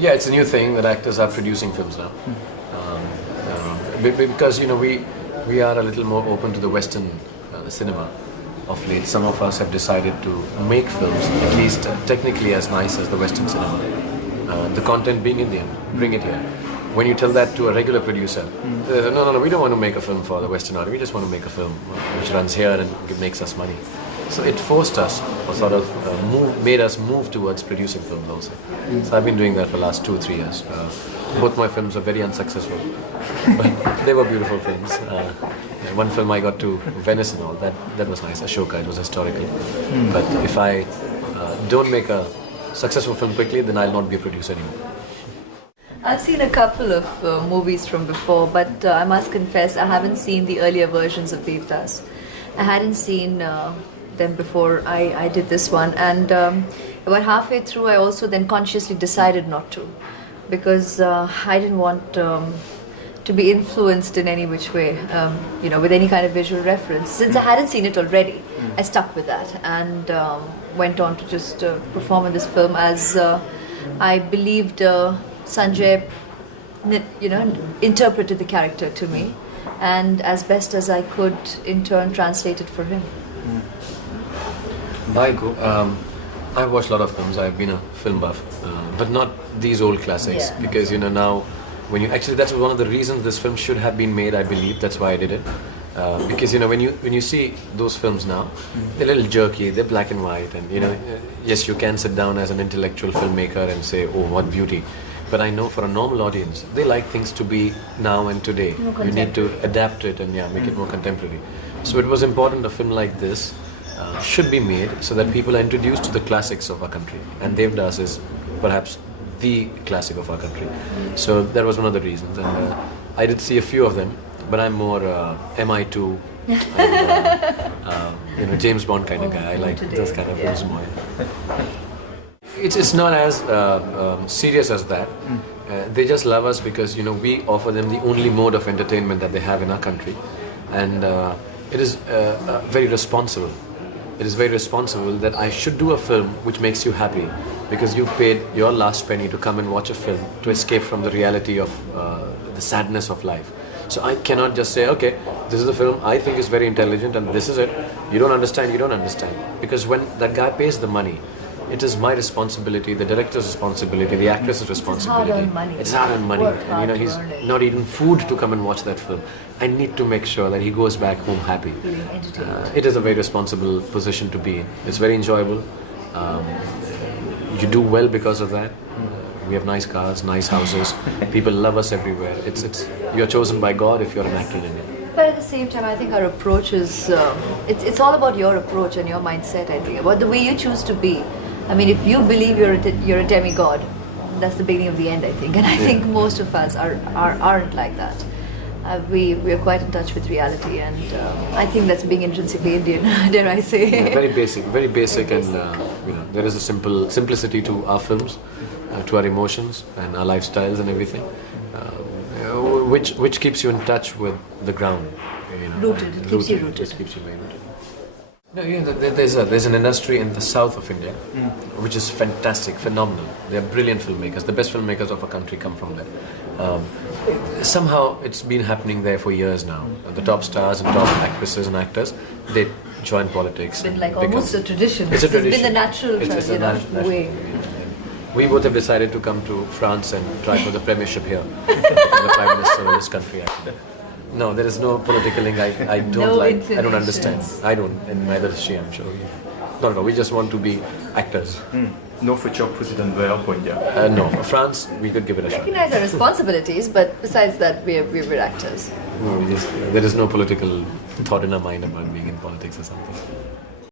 Yeah, it's a new thing that actors are producing films now. Because we are a little more open to the Western cinema of late. Some of us have decided to make films at least technically as nice as the Western cinema. The content being Indian, bring it here. When you tell that to a regular producer, no, we don't want to make a film for the Western audience. We just want to make a film which runs here and makes us money. So it forced us, or sort of made us move towards producing films also. So I've been doing that for the last 2 or 3 years. Both my films were very unsuccessful, but they were beautiful films. One film I got to Venice and all, that was nice, Ashoka, it was historical. But if I don't make a successful film quickly, then I'll not be a producer anymore. I've seen a couple of movies from before, but I must confess I haven't seen the earlier versions of Devdas. I hadn't seen them before I did this one, and about halfway through I also then consciously decided not to, because I didn't want to be influenced in any which way, with any kind of visual reference. Since I hadn't seen it already, I stuck with that and went on to just perform in this film as I believed Sanjay, interpreted the character to me, and as best as I could, in turn, translate it for him. I've watched a lot of films. I've been a film buff, but not these old classics, because now, that's one of the reasons this film should have been made. I believe that's why I did it. Because when you see those films now, they're a little jerky, they're black and white, and yes, you can sit down as an intellectual filmmaker and say, oh, what beauty. But I know for a normal audience, they like things to be now and today. You need to adapt it and make it more contemporary. So it was important a film like this should be made so that people are introduced to the classics of our country. And Devdas is perhaps the classic of our country. So that was one of the reasons. And I did see a few of them, but I'm more MI2 and James Bond kind of guy. I like those kind of films more. It's not as serious as that. They just love us because we offer them the only mode of entertainment that they have in our country, and it is very responsible. It is very responsible that I should do a film which makes you happy, because you've paid your last penny to come and watch a film to escape from the reality of the sadness of life. So I cannot just say, okay, this is a film I think is very intelligent and this is it. You don't understand, because when that guy pays the money, it is my responsibility, the director's responsibility, the actress's responsibility. It's hard-earned money. And he's not eaten food to come and watch that film. I need to make sure that he goes back home happy. It is a very responsible position to be in. It's very enjoyable. You do well because of that. We have nice cars, nice houses. People love us everywhere. You're chosen by God if you're an actor in India. But at the same time, I think our approach is, it's all about your approach and your mindset, I think, about the way you choose to be. I mean, if you believe you're a demigod, that's the beginning of the end, I think. And I think most of us aren't like that. We are quite in touch with reality, and I think that's being intrinsically Indian, dare I say. Yeah, very basic, and there is a simplicity to our films, to our emotions and our lifestyles and everything, which keeps you in touch with the ground. Rooted. It keeps you rooted. It keeps you very rooted. No, there's an industry in the south of India which is fantastic, phenomenal. They are brilliant filmmakers. The best filmmakers of our country come from there. Somehow it's been happening there for years now. The top stars and top actresses and actors, they join politics. It's been like almost a tradition. It's a tradition. It's been the natural way. We both have decided to come to France and try for the premiership here. The Prime Minister of this country, actually. No, there is no political link. I don't understand. I don't, and neither does she, I'm sure. No, we just want to be actors. No future president there for India? No, for France, we could give it a shot. Recognize our responsibilities, but besides that, we're actors. No, there is no political thought in our mind about being in politics or something.